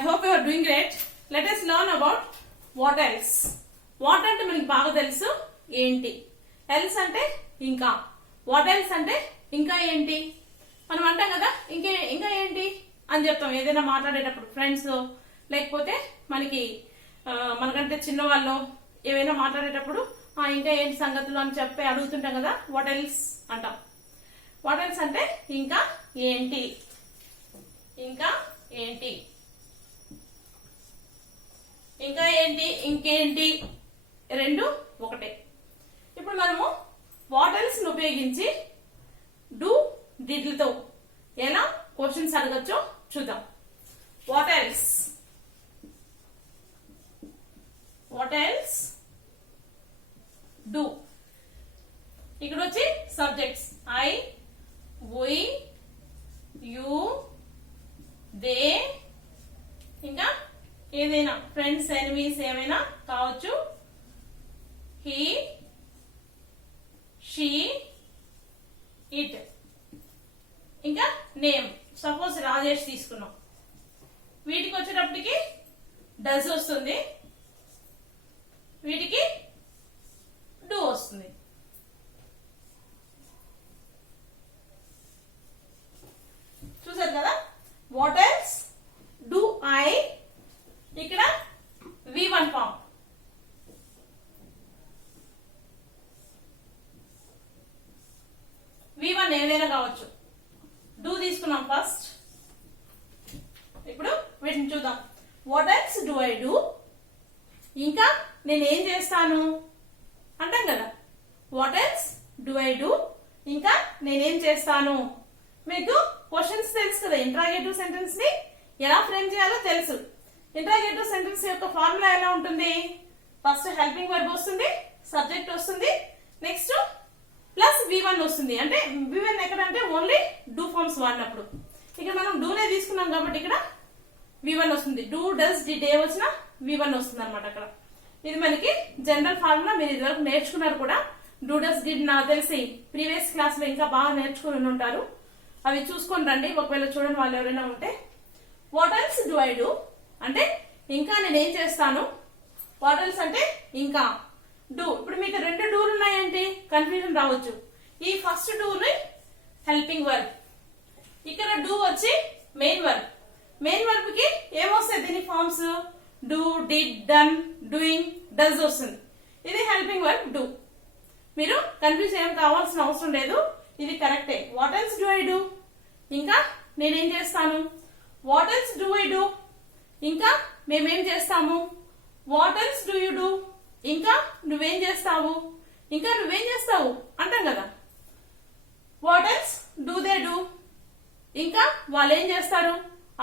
I hope you are doing great. Let us learn about what else. What అంటే మనకి బాగా తెలుసు, ఏంటి. Else అంటే ఇంకా. What else అంటే ఇంకా ఏంటి. మనం అంటాం కదా ఇంకా ఏంటి అని చెప్తాం ఏదైనా మాట్లాడేటప్పుడు ఫ్రెండ్స్ లేకపోతే మనకంటే చిన్నవాళ్ళు ఏవైనా మాట్లాడేటప్పుడు ఇంకా ఏంటి సంగతులు అని చెప్పి అడుగుతుంటాం కదా, వాట్ ఎల్స్ అంటాం. వాట్ ఎల్స్ అంటే ఇంకా ఏంటి. ఇంకా ఏంటి, ఇంకా ఏంటి, ఇంకేంటి రెండు ఒకటే. ఇప్పుడు మనము వాట్ ఎల్స్ ఉపయోగించి డూ డిడ్లతో ఎలా క్వశ్చన్స్ అడగచ్చో చూద్దాం. What else, what else do. ఇక్కడ వచ్చి subjects I, we, you, they, ఇంకా ఏదైనా ఫ్రెండ్స్ ఎనిమీస్ ఏమైనా కావచ్చు. హీ, షీ, ఇట్, ఇంకా నేమ్. సపోజ్ రాజేష్ తీసుకున్నాం. వీటికి వచ్చేటప్పటికి డస్ వస్తుంది, వీటికి డూ వస్తుంది. చూసారు కదా, వాట్ ఎల్స్ డూ ఐ. ఇక్కడ V1 ఫామ్. V1 ఏదైనా కావచ్చు. డూ తీసుకున్నాం ఫస్ట్. ఇప్పుడు వీటిని చూద్దాం. What else do I do. ఇంకా నేనేం చేస్తాను అంటాం కదా. What else do I do, ఇంకా నేనేం చేస్తాను. మీకు క్వశ్చన్స్ తెలుసు కదా, ఇంట్రాగేటివ్ సెంటెన్స్ ని ఎలా ఫ్రేమ్ చేయాలో తెలుసు. ఇంట్రాగేటివ్ సెంటెన్స్ యొక్క ఫార్ములా ఎలా ఉంటుంది. ఫస్ట్ హెల్పింగ్ వర్బ్ వస్తుంది, సబ్జెక్ట్ వస్తుంది, నెక్స్ట్ ప్లస్ V1 వస్తుంది. అంటే V1 ఎక్కడంటే ఓన్లీ డూ ఫార్మ్స్ వాడినప్పుడు. ఇక్కడ మనం డూనే తీసుకున్నాం కాబట్టి ఇక్కడ V1 వస్తుంది. డూ, డస్, డిడ్ ఏ వచ్చినా V1 వస్తుంది అనమాట అక్కడ. ఇది మనకి జనరల్ ఫార్ములా. మీరు ఇదివరకు నేర్చుకున్నారు కూడా. డూ, డస్, డిడ్ నాకు తెలిసి ప్రీవియస్ క్లాస్ లో ఇంకా బాగా నేర్చుకుని ఉంటారు. అవి చూసుకొని రండి ఒకవేళ చూడని వాళ్ళు ఎవరైనా ఉంటే. What else do I do అంటే ఇంకా నేనేం చేస్తాను. వాట్ ఎల్స్ అంటే ఇంకా. డూ, ఇప్పుడు మీకు రెండు డూలు ఉన్నాయంటే కన్ఫ్యూజన్ రావచ్చు. ఈ ఫస్ట్ డూని హెల్పింగ్ వర్బ్, ఇక్కడ డూ వచ్చి మెయిన్ వర్బ్. మెయిన్ వర్బ్ కి ఏమొస్తాయి దీని forms. Do, did, done, doing, does వస్తుంది. ఇది హెల్పింగ్ వర్బ్ డూ. మీరు కన్ఫ్యూజ్ ఏం కావాల్సిన అవసరం లేదు, ఇది కరెక్టే. What else do I do ఇంకా నేనేం చేస్తాను. What else do I do ఇంకా మేమేం చేస్తాము. What else do you do ఇంకా నువ్వేం చేస్తావు. ఇంకా నువ్వేం చేస్తావు అంటాం కదా. What else do they do ఇంకా వాళ్ళు ఏం చేస్తారు.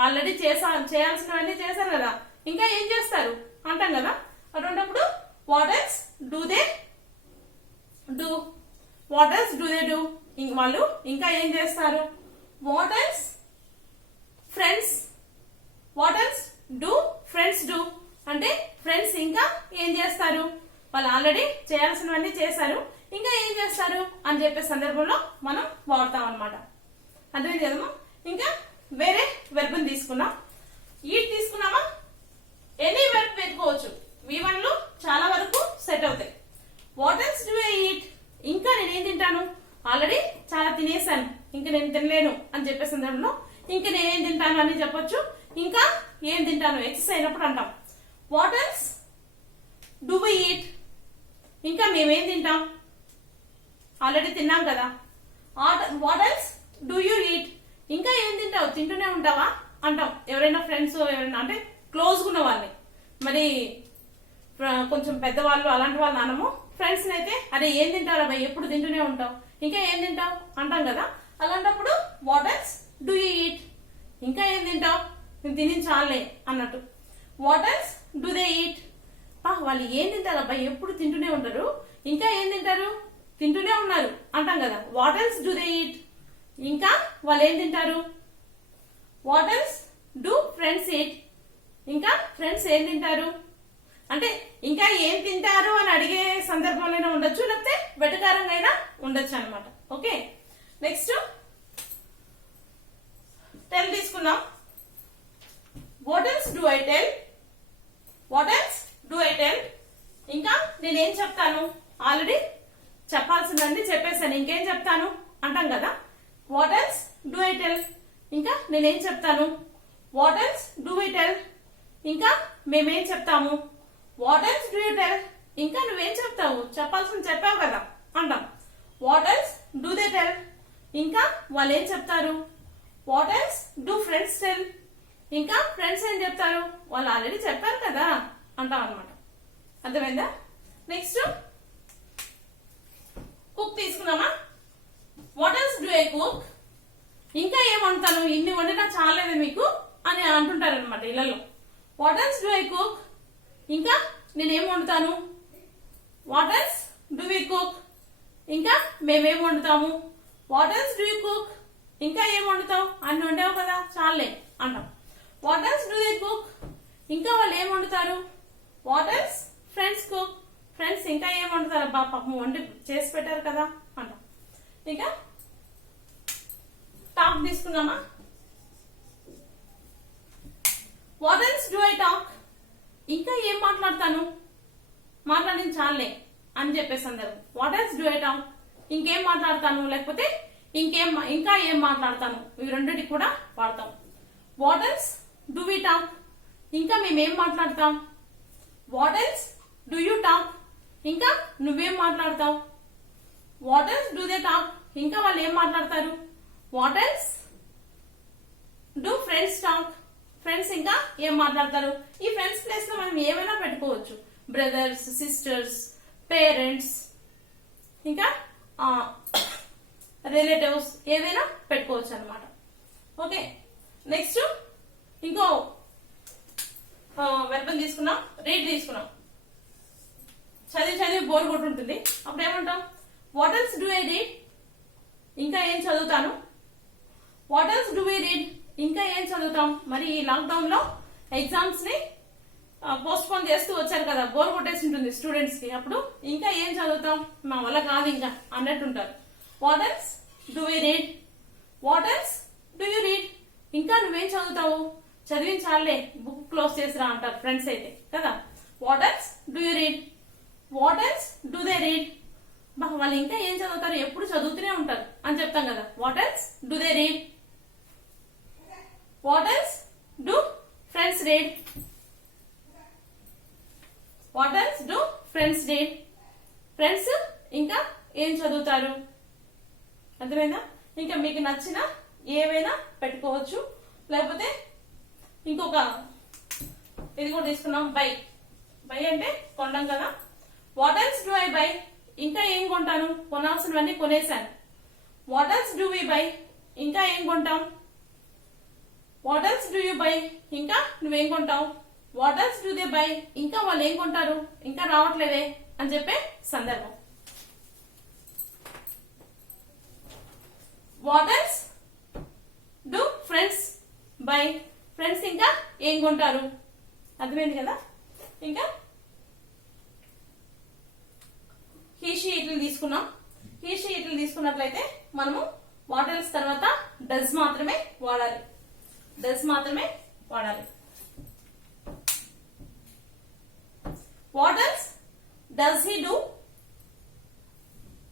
ఆల్రెడీ చేయాల్సినవన్నీ చేశారు కదా, ఇంకా ఏం చేస్తారు అంటాం కదా. అటువంటిప్పుడు what else do they do. What else do they do వాళ్ళు ఇంకా ఏం చేస్తారు. What else friends, what else do friends do అంటే ఫ్రెండ్స్ ఇంకా ఏం చేస్తారు. వాళ్ళు ఆల్రెడీ చేయాల్సినవన్నీ చేశారు, ఇంకా ఏం చేస్తారు అని చెప్పే సందర్భంలో మనం వాడతాం అనమాట. అర్థమైంది కదమ్మా. ఇంకా వేరే వెర్బ్ తీసుకున్నాం. ఈట్ తీసుకున్నామా. ఎనీ వెర్బ్ పెట్టుకోవచ్చు. V1 లో చాలా వరకు సెట్ అవుతాయి. What else do I eat ఇంకా నేనేం తింటాను. ఆల్రెడీ చాలా తినేసాను, ఇంకా నేను తినలేను అని చెప్పే సందర్భంలో ఇంకా నేనేం తింటాను అని చెప్పొచ్చు. ఇంకా ఏం తింటాను ఎక్సెస్ అయినప్పుడు అంటాం. What else do we eat ఇంకా మేమేం తింటాం. ఆల్రెడీ తిన్నాం కదా. What else do you eat ఇంకా ఏం తింటావు, తింటూనే ఉంటావా అంటాం. ఎవరైనా ఫ్రెండ్స్ ఎవరైనా అంటే క్లోజ్ ఉన్న వాళ్ళని, మరి కొంచెం పెద్దవాళ్ళు అలాంటి వాళ్ళు అనము. ఫ్రెండ్స్ అయితే అరే ఏం తింటారా భయ్ ఎప్పుడు తింటూనే ఉంటావు, ఇంకా ఏం తింటావు అంటాం కదా. అలాంటప్పుడు what else do you eat ఇంకా ఏం తింటావు, నేను తిని చాలే అన్నట్టు. What else do they eat వాళ్ళు ఏం తింటారు అబ్బాయి ఎప్పుడు తింటూనే ఉంటారు, ఇంకా ఏం తింటారు తింటూనే ఉన్నారు అంటాం కదా. What else do they eat ఇంకా వాళ్ళు ఏం తింటారు. What else do friends eat ఇంకా ఫ్రెండ్స్ ఏం తింటారు అంటే ఇంకా ఏం తింటారు అని అడిగే సందర్భంలో ఉండొచ్చు, లేకపోతే వెటకారంగా అయినా ఉండొచ్చు అనమాట. ఓకే, నెక్స్ట్ టెల్ తీసుకున్నాం. What else do I tell? What else do I tell? ఇంకా నేనేం చెప్తాను? ఆల్రెడీ చెప్పాల్సిందండి చెప్పేసాను, ఇంకేం చెప్తాను అంటాం కదా. What else do I tell? ఇంకా నేనేం చెప్తాను? What else do we tell? ఇంకా మేమేం చెప్తాము? What else do you tell? ఇంకా నువ్వేం చెప్తావు? చెప్పాల్సింది చెప్పావు కదా అంటాం. What else do they tell? ఇంకా వాళ్ళు ఏం చెప్తారు? What else do friends tell? ఇంకా ఫ్రెండ్స్ ఏం చెప్తారు? వాళ్ళు ఆల్రెడీ చెప్పారు కదా అంటాం అనమాట. అర్థమైందా? నెక్స్ట్ కుక్ తీసుకున్నామా? What else do I cook? ఇంకా ఏం వండుతాను, ఇన్ని వండినా చాలేదా మీకు అని అంటుంటారు అనమాట ఇళ్లలో. What else do I cook? ఇంకా నేనేం వండుతాను? What else do we cook? ఇంకా మేమేం వండుతాము? What else do you cook? ఇంకా ఏం వండుతావు? అన్ని వండావు కదా చాలే అంటాం. What else do they cook? ఇంకా వాళ్ళు ఏం వండుతారు? What else friends cook? Friends ఇంకా ఏం వండుతారు? అబ్బా పాపం వండి చేసి పెట్టారు కదా అంటాం. ఇంకా టాక్ తీసుకున్నామా? What else do I talk? ఇంకా ఏం మాట్లాడతాను? మాట్లాడింది చాలే అని చెప్పేసి అందరు. What else do I talk? ఇంకేం మాట్లాడతాను, లేకపోతే ఇంకా ఏం మాట్లాడతాను, ఇవి రెండింటికి కూడా వాడతాం. What else do we talk? ఇంకా మేమేం మాట్లాడతాం? What else do you talk? ఇంకా నువ్వేం మాట్లాడతావు? What else do they talk? ఇంకా వాళ్ళు ఏం మాట్లాడతారు? What else do friends talk? Friends ఇంకా ఏం మాట్లాడతారు? ఈ ఫ్రెండ్స్ ప్లేస్ లో మనం ఏమైనా పెట్టుకోవచ్చు. బ్రదర్స్, సిస్టర్స్, పేరెంట్స్, ఇంకా రిలేటివ్స్ ఏదైనా పెట్టుకోవచ్చు అనమాట. ఓకే, నెక్స్ట్ ఇంకో వెర్బ్ తీసుకున్నాం, రీడ్ తీసుకున్నాం. చదివి చదివి బోర్ కొట్టుంటుంది, అప్పుడు ఏమంటాం? What else do I read? ఇంకా ఏం చదువుతాను? What else do we read? ఇంకా ఏం చదువుతాం? మరి ఈ లాక్డౌన్ లో ఎగ్జామ్స్ ని పోస్ట్ పోన్ చేస్తూ వచ్చారు కదా, బోర్ కొట్టేసి ఉంటుంది స్టూడెంట్స్ కి. అప్పుడు ఇంకా ఏం చదువుతాం? మా వల్ల కాదు ఇంకా అన్నట్టుంటారు. What else do we read? What else do you read? ఇంకా నువ్వేం చదువుతావు? చదివించాలే, బుక్ క్లోజ్ చేసిరా అంటారు ఫ్రెండ్స్ అయితే కదా. What else do you read? What else do they read? వాళ్ళు ఇంకా ఏం చదువుతారు? ఎప్పుడు చదువుతూనే ఉంటారు అని చెప్తాం కదా. What else do they read? What else do friends read? What else do friends read? Friends ఇంకా ఏం చదువుతారు? అర్థమైందా? ఇంకా మీకు నచ్చిన ఏవైనా పెట్టుకోవచ్చు, లేకపోతే ఇంకొక ఇది కూడా తీసుకున్నాం, బై. బై అంటే కొంటాం కదా. What else do I buy? ఇంకా ఏం కొంటాను? కొనాల్సినవన్నీ కొనేసాను. What else do we buy? ఇంకా ఏం కొంటాం? What else do you buy? ఇంకా నువ్వేం కొంటావు? What else do they buy? ఇంకా వాళ్ళు ఏం కొంటారు? ఇంకా రావట్లేదే అని చెప్పే సందర్భం. What else do friends buy? Friends ఇంకా ఏం కొంటారు? అర్థమైంది కదా. ఇంకా హీ షీ ఇట్లు తీసుకున్నాం. హీ షీ ఇట్లు తీసుకున్నట్లయితే మనము వాట్ ఎల్స్ తర్వాత డస్ మాత్రమే వాడాలి. డస్ మాత్రమే వాడాలి. What else does he do?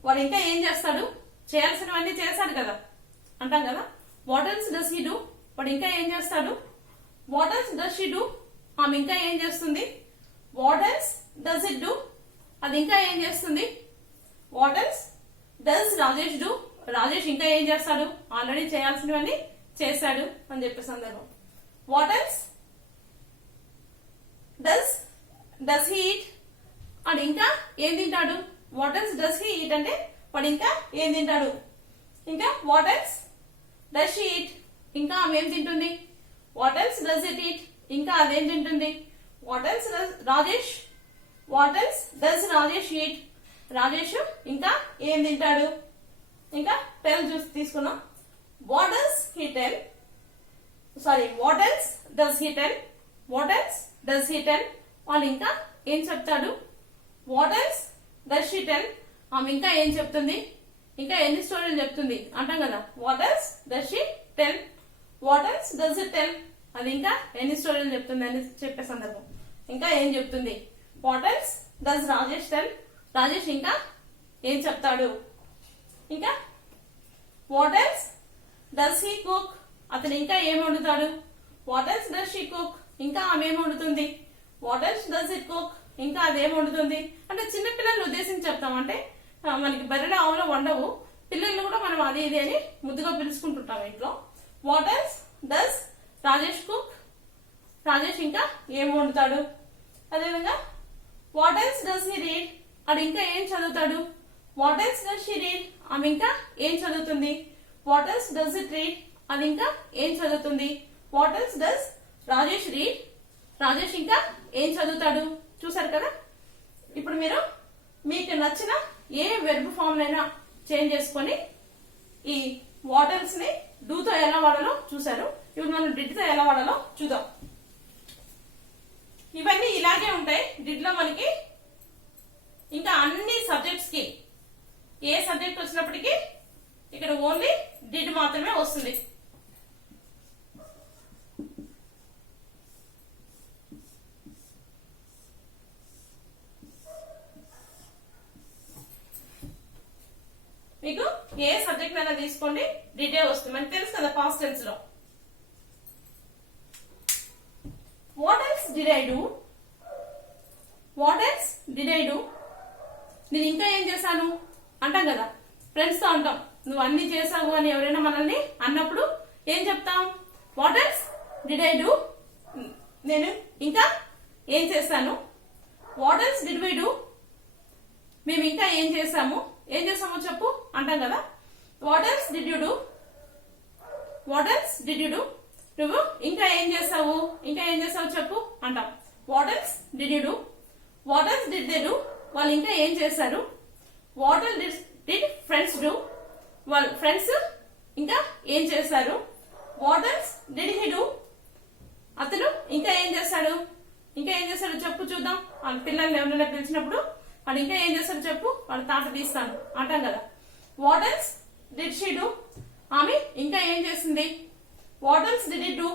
వాడు ఇంకా ఏం చేస్తాడు? చేయాల్సినవన్నీ చేస్తాడు కదా అంటాం కదా. What else does he do? వాడు ఇంకా ఏం చేస్తాడు? What else does she do? ఆమె ఇంకా ఏం చేస్తుంది? What else does it do? అది ఇంకా ఏం చేస్తుంది? What else does Rajesh do? Rajesh ఇంకా ఏం చేస్తాడు? ఆల్రెడీ చేయాల్సినవన్నీ చేశాడు అని చెప్పే సందర్భం. What else does he eat? వాడు ఇంకా ఏం తింటాడు? What else does he eat అంటే వాడు ఇంకా ఏం తింటాడు. ఇంకా what else does she eat? ఇంకా ఆమె ఏం తింటుంది? What else does it eat? ఇంకా అదేం తింటుంది. What else Rajesh? What else does Rajesh eat? Rajesh ఇంకా ఏం తింటాడు. ఇంకా టెల్ చూసి తీసుకున్నాం. What does he tell? Sorry, what else does he tell? What else does he tell? వాళ్ళు ఇంకా ఏం చెప్తాడు. What else does she tell? ఆమె ఇంకా ఏం చెప్తుంది. ఇంకా ఎన్ని స్టోరీలు చెప్తుంది అంటాం కదా. What else does she tell? What else does it tell? అది ఇంకా ఎన్ని స్టోరీలు చెప్తుంది అని చెప్పే సందర్భం. ఇంకా ఏం చెప్తుంది? What else does Rajesh tell? Rajesh ఇంకా ఏం చెప్తాడు? ఇంకా what else does he cook? అతను ఇంకా ఏం వండుతాడు? What else does she cook? ఇంకా ఆమె ఏం వండుతుంది? What else does it cook? ఇంకా అదేం వండుతుంది? అంటే చిన్న పిల్లల్ని ఉద్దేశించి చెప్తామంటే మనకి బర్రెలు ఆవులు వండవు, పిల్లల్ని కూడా మనం అది ఇది అని ముద్దుగా పిలుచుకుంటుంటాం ఇంట్లో. What else does Rajesh cook? Rajesh ఇంకా ఏం వండుతాడు? అదేవిధంగా what else does he read? అది ఇంకా ఏం చదువుతాడు? What else does she read? ఆమె ఇంకా ఏం చదువుతుంది? What else does it read? అది ఇంకా ఏం చదువుతుంది? What else does Rajesh read? Rajesh ఇంకా ఏం చదువుతాడు? చూసారు కదా. ఇప్పుడు మీరు మీకు నచ్చిన ఏ వెర్బ్ ఫామ్ అయినా చేంజ్ చేసుకొని ఈ వాట్ ఎల్స్ ని డూ తో ఎలా వాడాలో చూసారు. ఇప్పుడు మనం డిడ్ తో ఎలా వాడాలో చూద్దాం. ఇవన్నీ ఇలాగే ఉంటాయి డిడ్ లో మనకి. ఇంకా అన్ని సబ్జెక్ట్స్ కి ఏ సబ్జెక్ట్ వచ్చినప్పటికీ ఇక్కడ ఓన్లీ డిడ్ మాత్రమే వస్తుంది. మీకు ఏ సబ్జెక్ట్ అయినా తీసుకోండి డిడే వస్తుంది, మనకి తెలుసు కదా పాస్ట్ టెన్స్ లో. What else did I do? What else did I do? నేను ఇంకా ఏం చేశాను అంటాం కదా, ఫ్రెండ్స్ తో అంటాం. నువ్వు అన్ని చేసావు అని ఎవరైనా మనల్ని అన్నప్పుడు ఏం చెప్తాం? What else did I do? నేను ఇంకా ఏం చేశాను. What else did we do? మేము ఇంకా ఏం చేసాము, ఏం చేసామో చెప్పు అంటాం కదా. What else did you do? What else did you do? నువ్వు ఇంకా ఏం చేసావు, ఇంకా ఏం చేసావు చెప్పు అంటాం. What else did you do? What else did they do? వాళ్ళు ఇంకా ఏం చేశారు. What else did friends do? వాళ్ళ ఫ్రెండ్స్ ఇంకా ఏం చేశారు. What else did he do? అతను ఇంకా ఏం చేశాడు. ఇంకా ఏం చేశాడు చెప్పు చూద్దాం. పిల్లల్ని ఎవరైనా పిలిచినప్పుడు వాడు ఇంకా ఏం చేస్తాడు చెప్పు, వాడు తాట తీస్తాను అంటాం కదా. What else did she do? ఆమె ఇంకా ఏం చేసింది. What else did it do?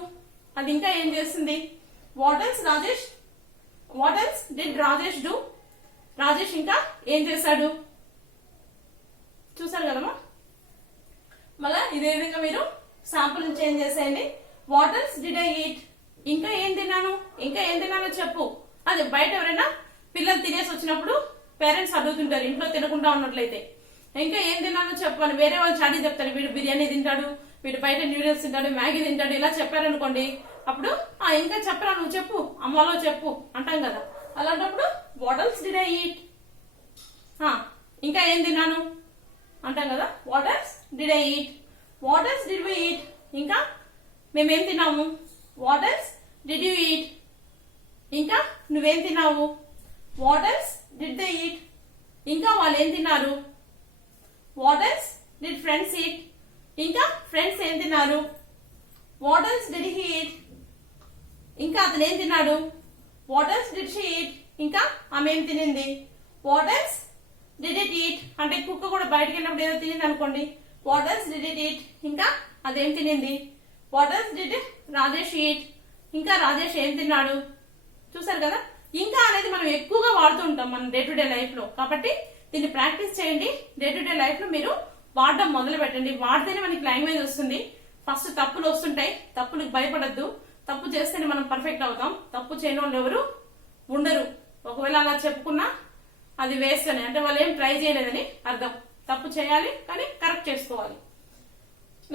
అది ఇంకా ఏం చేసింది. What else Rajesh? What else did Rajesh do? Rajesh ఇంకా ఏం చేశాడు. చూసారు కదమ్మా. మళ్ళా ఇదే విధంగా మీరు శాంపుల్ చేంజ్ చేసేయండి. What else did I eat? ఇంకా ఏం తిన్నాను, ఇంకా ఏం తిన్నానో చెప్పు. అదే బయట ఎవరైనా పిల్లలు తినేసి వచ్చినప్పుడు పేరెంట్స్ అడుగుతుంటారు ఇంట్లో తినకుండా ఉన్నట్లయితే, ఇంకా ఏం తిన్నానో చెప్పు అని వేరే వాళ్ళు చాడీ చెప్తారు. వీడు బిర్యానీ తింటాడు, వీడు బయట న్యూడిల్స్ తింటాడు, మ్యాగీ తింటాడు, ఇలా చెప్పారనుకోండి. అప్పుడు ఇంకా చెప్పరా నువ్వు చెప్పు, అమ్మలో చెప్పు అంటాం కదా. అలాంటప్పుడు what else did I eat? ఇంకా ఏం తిన్నాను అంటాం కదా. What else did I eat? What else did we eat? ఇంకా మేమేం తిన్నాము. What else did you eat? ఇంకా నువ్వేం తిన్నావు. What else did they eat? ఇంకా వాళ్ళు ఏం తిన్నారు. What else did friends eat? ఇంకా ఫ్రెండ్స్ ఏం తిన్నారు. What else did he eat? ఇంకా అతను ఏం తిన్నాడు. What else did she eat? ఇంకా ఆమె ఏం తినింది. What else did it eat? అంటే కుక్క కూడా బయటకు వెళ్ళినప్పుడు ఏదో తినింది అనుకోండి. What else did it eat? ఇంకా అదేం తినింది. What else did Rajesh eat? ఇంకా రాజేష్ ఏం తిన్నాడు. చూసారు కదా. ఇంకా అనేది మనం ఎక్కువగా వాడుతూ ఉంటాం మన డే టు డే లైఫ్ లో. కాబట్టి దీన్ని ప్రాక్టీస్ చేయండి. డే టు డే లైఫ్ లో మీరు వాడడం మొదలు పెట్టండి. వాడితేనే మనకి లాంగ్వేజ్ వస్తుంది. ఫస్ట్ తప్పులు వస్తుంటాయి, తప్పులకు భయపడద్దు. తప్పు చేస్తేనే మనం పర్ఫెక్ట్ అవుతాం. తప్పు చేయని వాళ్ళు ఎవరు ఉండరు. ఒకవేళ అలా చెప్పుకున్నా అది వేస్ట్ అని, అంటే వాళ్ళు ఏం ట్రై చేయలేదని అర్థం. తప్పు చేయాలి కానీ కరెక్ట్ చేసుకోవాలి.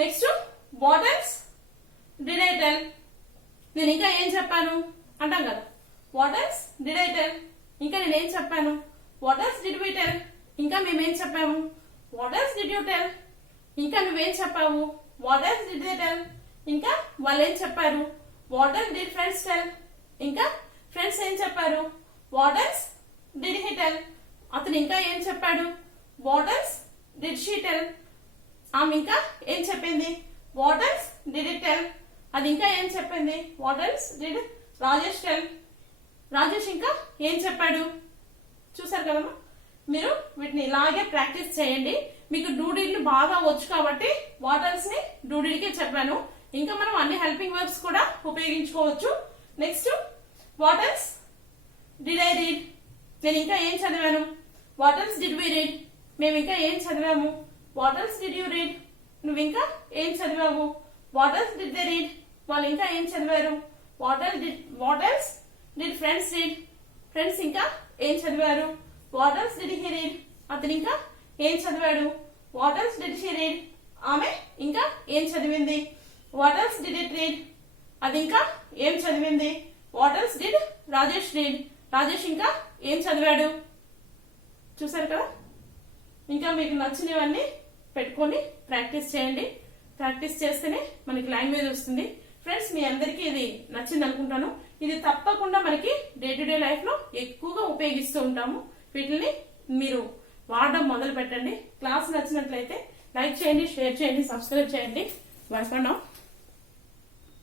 Next what else did I tell? నేను ఇంకా ఏం చెప్పాను అంటాం కదా. What else did I tell? ఇంకా నేనేం చెప్పాను. What else did we tell? ఇంకా మేమేం చెప్పాము. What else did you tell? ఇంకా నువ్వేం చెప్పావు. What else did they tell? ఇంకా వాళ్ళు ఏం చెప్పారు. What else did friends tell? ఇంకా ఫ్రెండ్స్ ఏం చెప్పారు. What else did he tell? అతను ఇంకా ఏం చెప్పాడు. What else did she tell? ఆమె ఇంకా ఏం చెప్పింది. What else did it tell? అది ఇంకా ఏం చెప్పింది. What else did Rajesh tell? Rajesh ఇంకా ఏం చెప్పాడు. చూసారు కదమ్మా. మీరు వీటిని ఇలాగే ప్రాక్టీస్ చేయండి. మీకు డూడిల్ని బాగా వచ్చు కాబట్టి వాట్ ఎల్స్ ని డూడిల్కే చెప్పాను. ఇంకా మనం అన్ని హెల్పింగ్ వర్బ్స్ కూడా ఉపయోగించుకోవచ్చు. Next what else did I read, నేను ఇంకా ఏం చదివాను. What else did we read, మేము ఇంకా ఏం చదివాము. What else did you read, నువ్వు ఇంకా ఏం చదివావు. What else did they read, వాళ్ళు ఇంకా ఏం చదివారు. What else did friends read, friends ఇంకా ఏం చదివారు. What else did he read, అతను ఇంకా ఏం చదివాడు. What else did she read, ఆమె ఇంకా ఏం చదివింది. What else did it read, అది ఇంకా ఏం చదివింది. What else did Rajesh read, Rajesh ఇంకా ఏం చదివాడు. చూసారు కదా. ఇంకా మీకు నచ్చినవన్నీ పెట్టుకొని ప్రాక్టీస్ చేయండి. ప్రాక్టీస్ చేస్తేనే మనకి లాంగ్వేజ్ వస్తుంది. ఫ్రెండ్స్, మీ అందరికీ ఇది నచ్చింది అనుకుంటాను. ఇది తప్పకుండా మనకి డే టు డే లైఫ్ లో ఎక్కువగా ఉపయోగిస్తూ ఉంటాము. వీటిని మీరు వాడడం మొదలు పెట్టండి. క్లాస్ నచ్చినట్లయితే లైక్ చేయండి, షేర్ చేయండి, సబ్స్క్రైబ్ చేయండి. By for now.